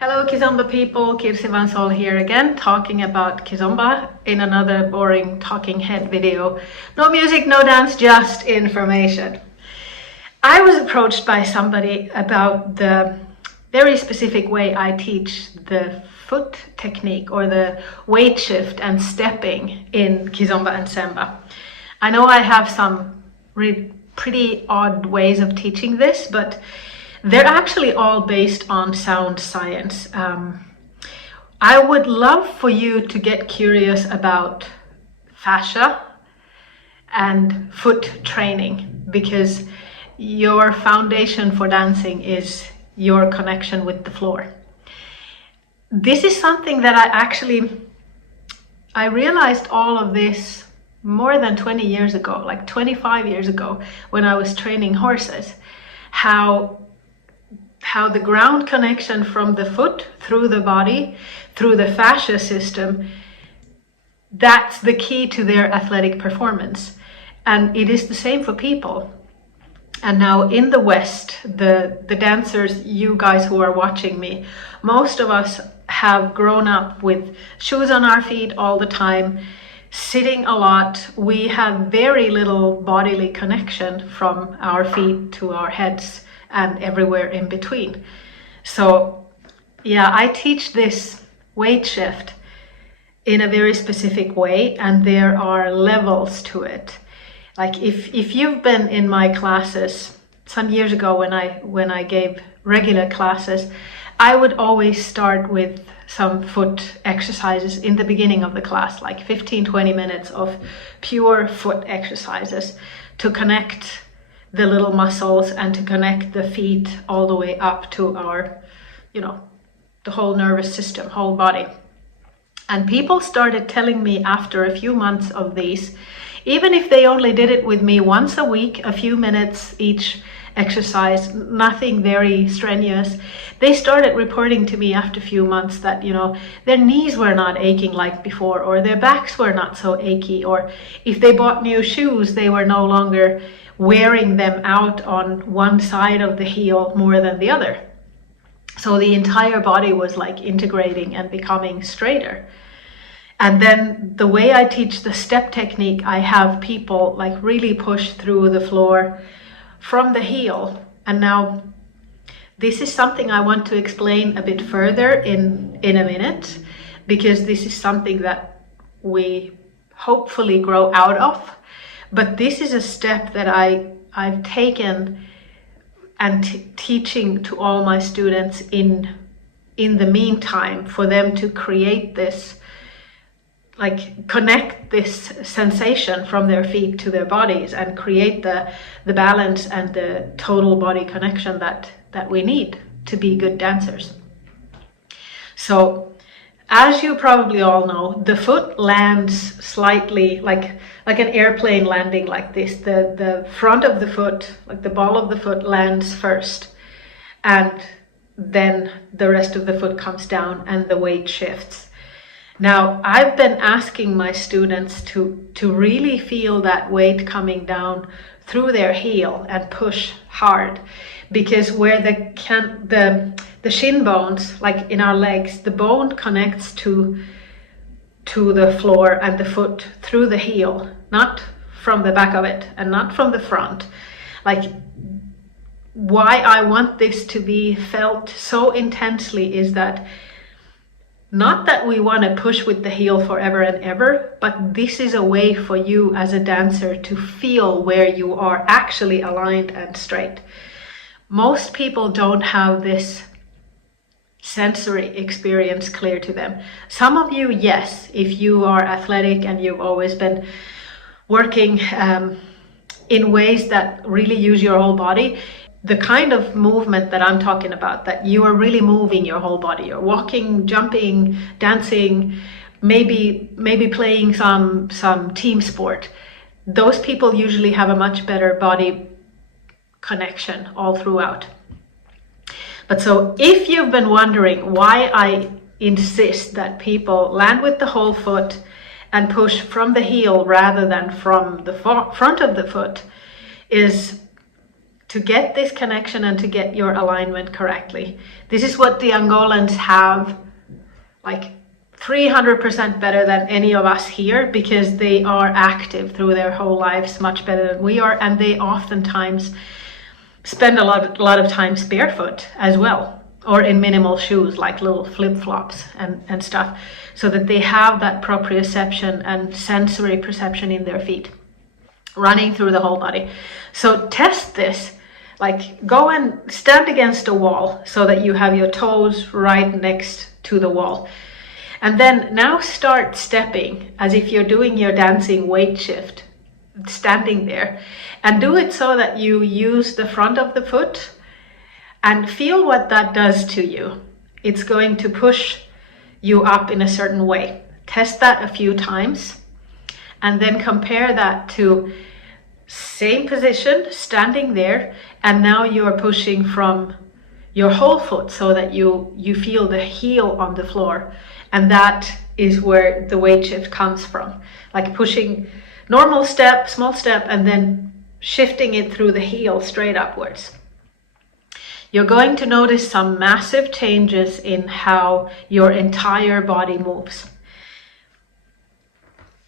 Hello kizomba people, Kirsi Vansol here again, talking about kizomba in another boring talking head video. No music, no dance, just information. I was approached by somebody about the very specific way I teach the foot technique or the weight shift and stepping in kizomba and semba. I know I have some pretty odd ways of teaching this, but they're actually all based on sound science. I would love for you to get curious about fascia and foot training, because your foundation for dancing is your connection with the floor. This is something that I realized all of this more than 20 years ago, like 25 years ago, when I was training horses, how the ground connection from the foot through the body, through the fascia system, that's the key to their athletic performance. And it is the same for people. And now in the West, the dancers, you guys who are watching me, most of us have grown up with shoes on our feet all the time, sitting a lot. We have very little bodily connection from our feet to our heads and everywhere in between. So yeah, I teach this weight shift in a very specific way, and there are levels to it. Like if you've been in my classes some years ago when I gave regular classes, I would always start with some foot exercises in the beginning of the class, like 15-20 minutes of pure foot exercises to connect the little muscles and to connect the feet all the way up to our, the whole nervous system, whole body. And people started telling me after a few months of these, even if they only did it with me once a week, a few minutes each exercise, nothing very strenuous, they started reporting to me after a few months that, their knees were not aching like before, or their backs were not so achy, or if they bought new shoes, they were no longer wearing them out on one side of the heel more than the other. So the entire body was like integrating and becoming straighter. And then the way I teach the step technique, I have people like really push through the floor from the heel. And now this is something I want to explain a bit further in a minute, because this is something that we hopefully grow out of. But this is a step that I've taken and teaching to all my students in the meantime, for them to create this, like connect this sensation from their feet to their bodies and create the balance and the total body connection that we need to be good dancers. So as you probably all know, the foot lands slightly like an airplane landing like this. The front of the foot, like the ball of the foot, lands first, and then the rest of the foot comes down and the weight shifts. Now, I've been asking my students to really feel that weight coming down through their heel and push hard, because where the shin bones, like in our legs, the bone connects to the floor and the foot through the heel, not from the back of it and not from the front. Like, why I want this to be felt so intensely is that not that we want to push with the heel forever and ever, but this is a way for you as a dancer to feel where you are actually aligned and straight. Most people don't have this sensory experience clear to them. Some of you, yes, if you are athletic and you've always been working in ways that really use your whole body, the kind of movement that I'm talking about, that you are really moving your whole body, you're walking, jumping, dancing, maybe playing some team sport, those people usually have a much better body connection all throughout. But so if you've been wondering why I insist that people land with the whole foot and push from the heel rather than from the front of the foot, is to get this connection and to get your alignment correctly. This is what the Angolans have, like 300% better than any of us here, because they are active through their whole lives much better than we are, and they oftentimes spend a lot of time barefoot as well, or in minimal shoes like little flip-flops and stuff, so that they have that proprioception and sensory perception in their feet running through the whole body. So test this. Like, go and stand against a wall so that you have your toes right next to the wall. And then now start stepping as if you're doing your dancing weight shift, standing there. And do it so that you use the front of the foot and feel what that does to you. It's going to push you up in a certain way. Test that a few times and then compare that to same position, standing there, and now you are pushing from your whole foot so that you feel the heel on the floor. And that is where the weight shift comes from. Like pushing normal step, small step, and then shifting it through the heel straight upwards. You're going to notice some massive changes in how your entire body moves.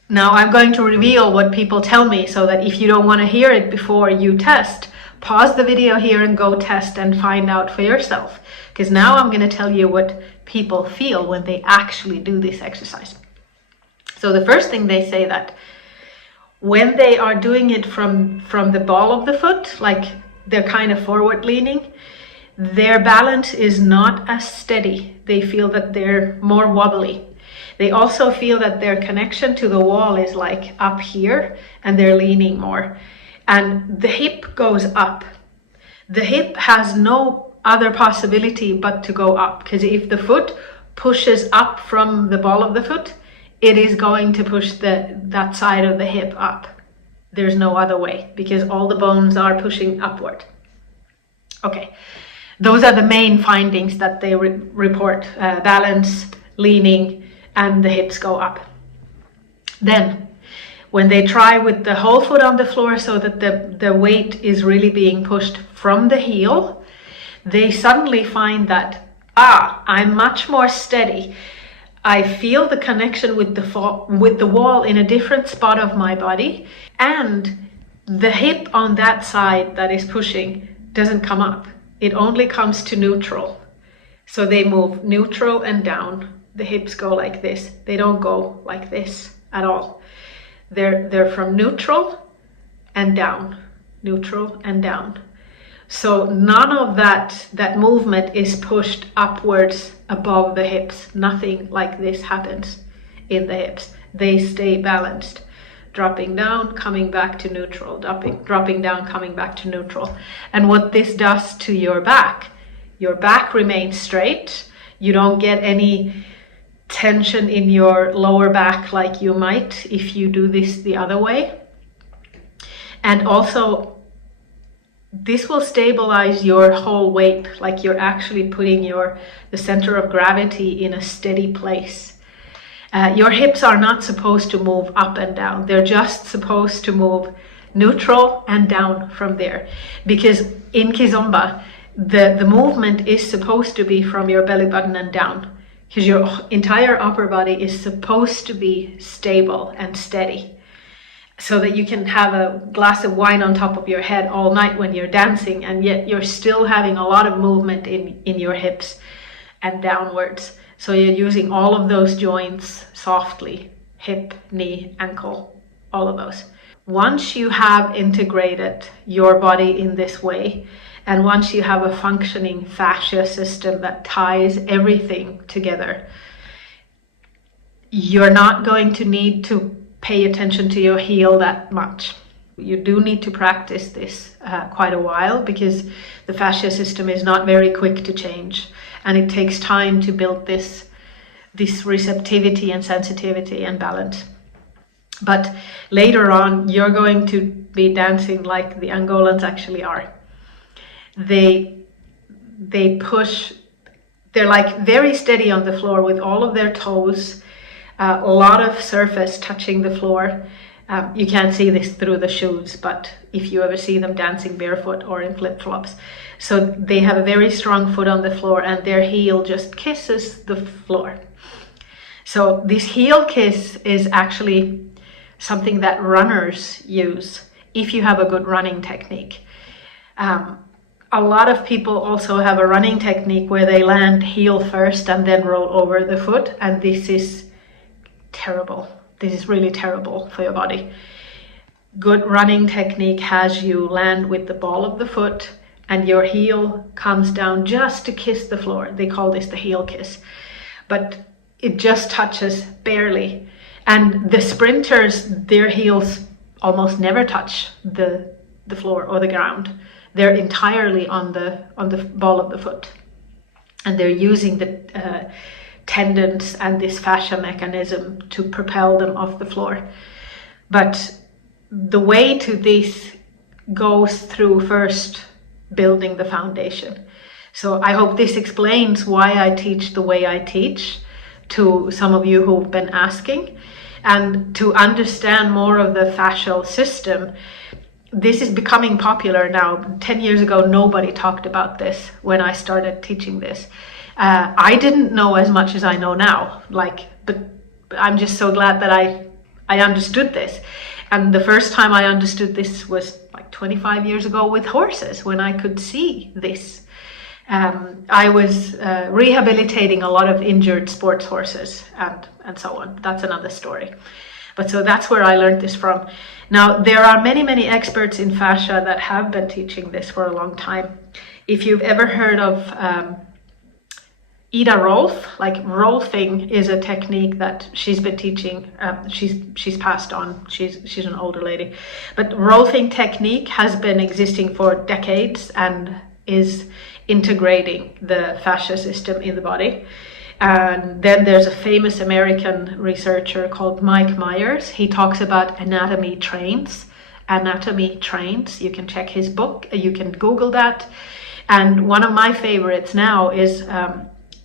Now I'm going to reveal what people tell me, so that if you don't want to hear it before you test, pause the video here and go test and find out for yourself. Because now I'm going to tell you what people feel when they actually do this exercise. So the first thing they say, that when they are doing it from the ball of the foot, like they're kind of forward leaning, their balance is not as steady. They feel that they're more wobbly. They also feel that their connection to the wall is like up here, and they're leaning more. And the hip goes up. The hip has no other possibility but to go up, because if the foot pushes up from the ball of the foot, it is going to push that side of the hip up. There's no other way, because all the bones are pushing upward. Okay, those are the main findings that they report: balance, leaning, and the hips go up. Then when they try with the whole foot on the floor so that the weight is really being pushed from the heel, they suddenly find that, I'm much more steady. I feel the connection with the wall in a different spot of my body, and the hip on that side that is pushing doesn't come up. It only comes to neutral. So they move neutral and down. The hips go like this. They don't go like this at all. They're from neutral and down, neutral and down. So none of that movement is pushed upwards above the hips. Nothing like this happens in the hips. They stay balanced, dropping down, coming back to neutral, dropping down, coming back to neutral. And what this does to your back remains straight. You don't get any tension in your lower back like you might if you do this the other way. And also, this will stabilize your whole weight, like you're actually putting the center of gravity in a steady place. Your hips are not supposed to move up and down. They're just supposed to move neutral and down from there. Because in kizomba, the movement is supposed to be from your belly button and down. Because your entire upper body is supposed to be stable and steady, so that you can have a glass of wine on top of your head all night when you're dancing, and yet you're still having a lot of movement in your hips and downwards. So you're using all of those joints softly: hip, knee, ankle, all of those. Once you have integrated your body in this way, and once you have a functioning fascia system that ties everything together, you're not going to need to pay attention to your heel that much. You do need to practice this quite a while, because the fascia system is not very quick to change, and it takes time to build this receptivity and sensitivity and balance. But later on, you're going to be dancing like the Angolans actually are. They push, they're like very steady on the floor with all of their toes, a lot of surface touching the floor. You can't see this through the shoes, but if you ever see them dancing barefoot or in flip-flops. So they have a very strong foot on the floor and their heel just kisses the floor. So this heel kiss is actually something that runners use if you have a good running technique. A lot of people also have a running technique where they land heel first and then roll over the foot, and this is terrible. This is really terrible for your body. Good running technique has you land with the ball of the foot and your heel comes down just to kiss the floor. They call this the heel kiss, but it just touches barely. And the sprinters, their heels almost never touch the floor or the ground. They're entirely on the ball of the foot, and they're using the tendons and this fascia mechanism to propel them off the floor. But the way to this goes through first building the foundation. So I hope this explains why I teach the way I teach to some of you who've been asking. And to understand more of the fascial system, this is becoming popular now. 10 years ago, nobody talked about this when I started teaching this. I didn't know as much as I know now, but I'm just so glad that I understood this. And the first time I understood this was like 25 years ago with horses, when I could see this. I was rehabilitating a lot of injured sports horses and so on. That's another story. But so that's where I learned this from. Now, there are many, many experts in fascia that have been teaching this for a long time. If you've ever heard of Ida Rolf, like Rolfing is a technique that she's been teaching. She's passed on. She's an older lady. But Rolfing technique has been existing for decades and is integrating the fascia system in the body. And then there's a famous American researcher called Mike Myers. He talks about anatomy trains. You can check his book. You can Google that. And one of my favorites now is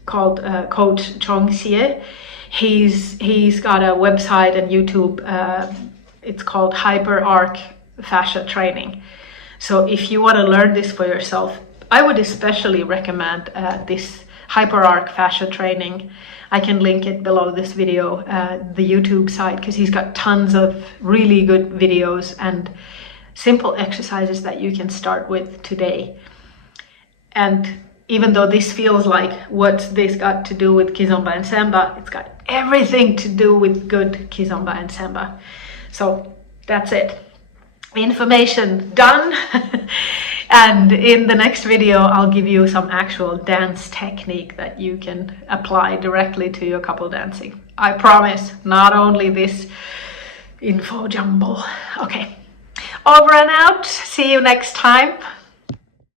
called Coach Chong Xie. He's got a website and YouTube. It's called Hyper Arc Fascia Training. So if you want to learn this for yourself, I would especially recommend this Hyper Arc Fascia Training. I can link it below this video, the YouTube site, because he's got tons of really good videos and simple exercises that you can start with today. And even though this feels like what's this got to do with kizomba and samba, it's got everything to do with good kizomba and samba. So that's it. Information done. And in the next video, I'll give you some actual dance technique that you can apply directly to your couple dancing. I promise, not only this info jumble. Okay, over and out. See you next time.